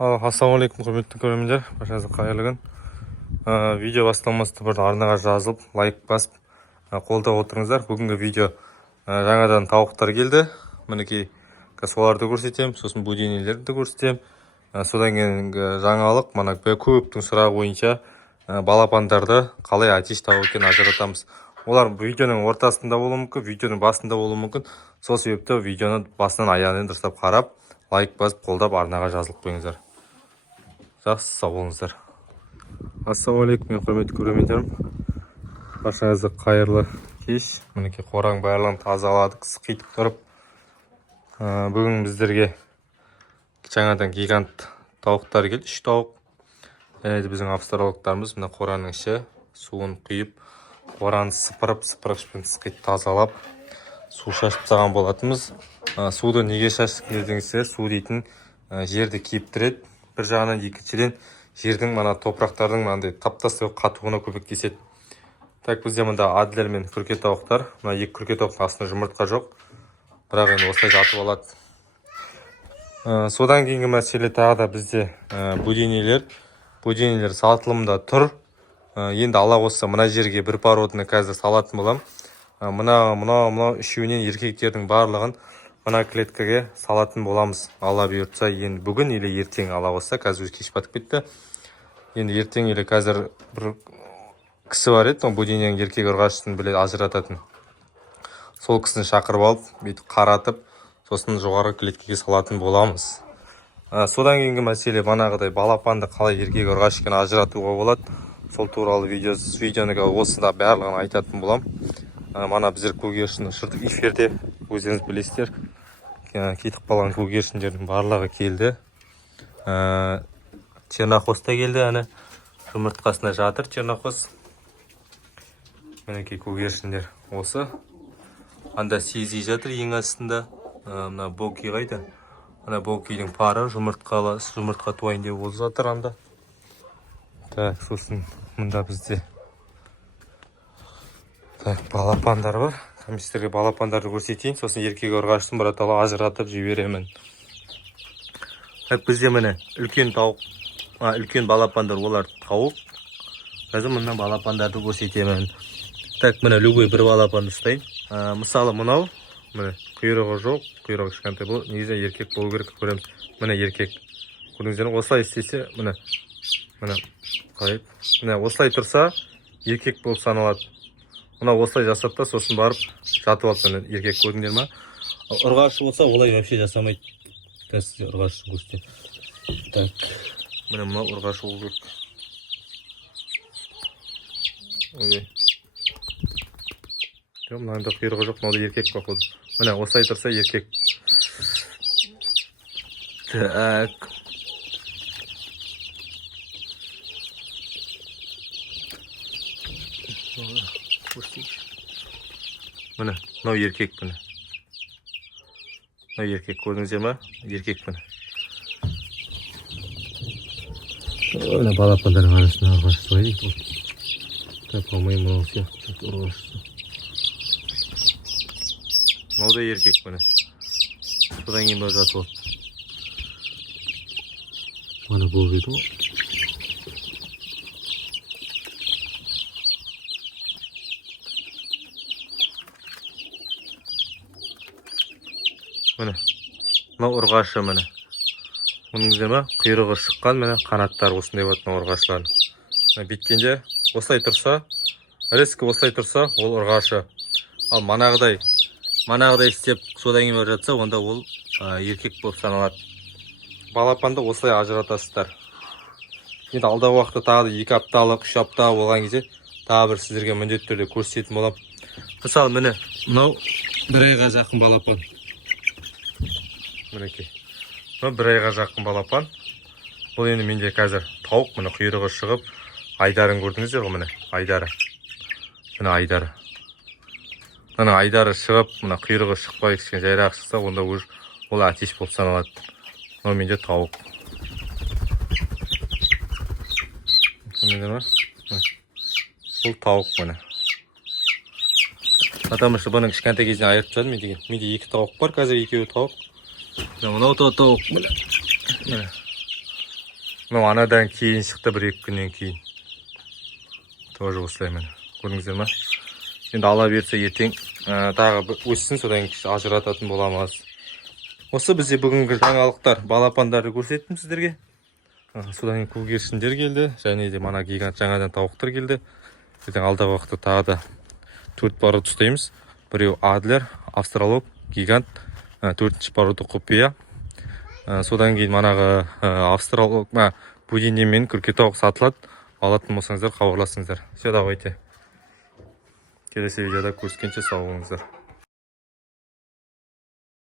Ассалаумағалейкум, құрметті көрермендер, баршаңызға қайырлы күн. Видео басталмастан бұрын арнаға жазылып, лайк басып, қолдап отырыңыздар. Бүгінгі видео жаңадан тауықтар келді. Мінекей соларды көрсетемін, сосын будинелерді көрсетемін. Содан кейін жаңалық, мына көптің сұрағы бойынша балапандарды қалай атеш тауып екенін ажыратамыз. Олар видеоның ортасында болуы мүмкін, видеоның басында болуы мүмкін. Сол себепті видеоны басынан аяғына дұрыстап қарап, лайк басып, қолдап арнаға жазылып қойыңыздар. Жақсы, сау болыңыздар. Ассалаумағалейкум, құрметті көрермендерім. Баршаңызға қайырлы кеш. Мінекей қораның барлығын тазаладық, сықитып тұрып. Бүгін біздерге жаңадан гигант тауықтар келді, 3 тауық. Және де біздің австралиялықтарымыз мына қораның іші суын құйып, қораны сыпырғышпен сықитып тазалап, су шашып тастаған болатынбыз. Суды неге шаштық десеңіздер, су дейтін жерді кептіреді. Бір жағынан, екіншіден жердің топырақтардың тап-тас қатуына көмектеседі. Так, бізде мында Адлер мен күрке тауықтар. Мына екі күрке тауықтың астында жұмыртқа жоқ. Бірақ енді осылай жатып алады. Содан кейінгі мәселе тағы да бізде будинелер. Будинелер сатылымда тұр. Енді алла қосса мына жерге бір породаны қазір салатын болам. Мына үшеуінен еркектердің барлығын мына клеткаге салатын боламыз. Алла бұйыртса, енді бүгін или ертең алла қосса, қазір кеш батып кетті. Енді ертең или қазір бір кісі бар еді, будиненің еркек ұрғашысын біле ажырататын. Сол кісіні шақырып алып, бүйтіп қаратып, сосын жоғары клеткаге салатын боламыз. Содан кейінгі мәселе манағыдай балапанды қалай еркек ұрғаш екенін ажыратуға болады. Сол туралы видеоны осында барлығын айтатын болам. Мана біздер көгершін ұшырдық эфирде, өздеріңіз білесіздер. Кетіп қалған көгершіндердің барлығы келді. Чернохвост та келді, әні жұмыртқасына жатыр чернохвост. Мінекей көгершіндер осы. Анда Сизи жатыр ең астында. Мына Боки қайда? Ана Бокидің пары жұмыртқа туайын деп ол жатыр анда. Так, сосын мұнда бізде балапандар бар. Сіздерге балапандарды көрсетейін, сосын еркек ұрғашысын біратала ажыратып жіберемін. Бізде міне үлкен тауық, үлкен балапандар, олар тауық. Қазір мұнда балапандарды көрсетемін. Так, міне любой бір балапанды ұстайын. Мысалы мынау, міне құйрығы жоқ, құйрығы кішкентай, бұл негізі еркек болу керек, көреміз. Міне еркек. Көрдіңіздер, осылай істесе, міне осылай тұрса, еркек болып саналады. Мына осылай жасатта, сосын барып жатып алып, еркек көрдіңдер ма? Ұрғашы болса, олай вообще жасамайды. Қазір ұрғашы көрсетем. Так, міне мына ұрғашы болу керек. Ой. Мынада құйрығы жоқ, мынада еркек қоқыды. Міне осылай тұрса, еркек. Так. Міне, мынау еркек міне. Мынау еркек көрдіңіздер ма? Еркек міне. Міне балапандардың арасында ұрғашы тұрайын. Так, алмайым мынау сияқты ұрғашы. Мынау да еркек міне. Содан кейін бар жатып алып. Мына бұл бейді ғой. Міне, мынау ұрғашы міне. Мұныңызде ма? Құйрығы шыққан міне, қанаттар осындай батын ұрғашыларын. Биткенде осылай тұрса, резкі осылай тұрса, ол ұрғашы. Ал манағыдай істеп содан кейін жатса, онда ол еркек болып саналады. Балапанды осылай ажыратасыздар. Енді алдағы уақытта тағы 2 апталық, 3 апта болған кезде тағы бір сіздерге міндетті түрде көрсететін болам. Мысалы міне, мынау бір айға жақын балапан. Мінекей. Мына бір айға жақын балапан. Бұл енді менде қазір тауық, міне құйрығы шығып, айдарын көрдіңіздер ғой, міне айдары. Міне айдары. Мына айдары шығып, мына құйрығы шықпай кішкене жайрақ шықса, онда ол атеш болып саналады. Мына менде тауық. Бұл тауық міне. Потому что бұның кішкентай кезінен айырып тастадым мен деген. Менде 2 тауық бар, қазір 2 тауық. Мынау тауық. мынау анадан кейін шықты, 1-2 күннен кейін. Тоже осылай міне. Көрдіңіздер ма? Енді ала берсе ертең тағы өссін, содан кейін ажырататын боламыз. Осы бізде бүгінгі жаңалықтар, балапандарды көрсеттім сіздерге. Содан кейін көгершіндер келді, және де мана гигант жаңадан тауықтар келді. Ертең алдағы уақытта тағы да 4 порода ұстаймыз. Біреу Адлер, Австралоп, гигант, 4-ші порода құпия. Содан кейін манағы Австралоп, Будинне мен күрке тауық сатылады. Алатын болсаңыздар хабарласыңыздар. Все, давайте. Келесі видеода көріскенше сау болыңыздар.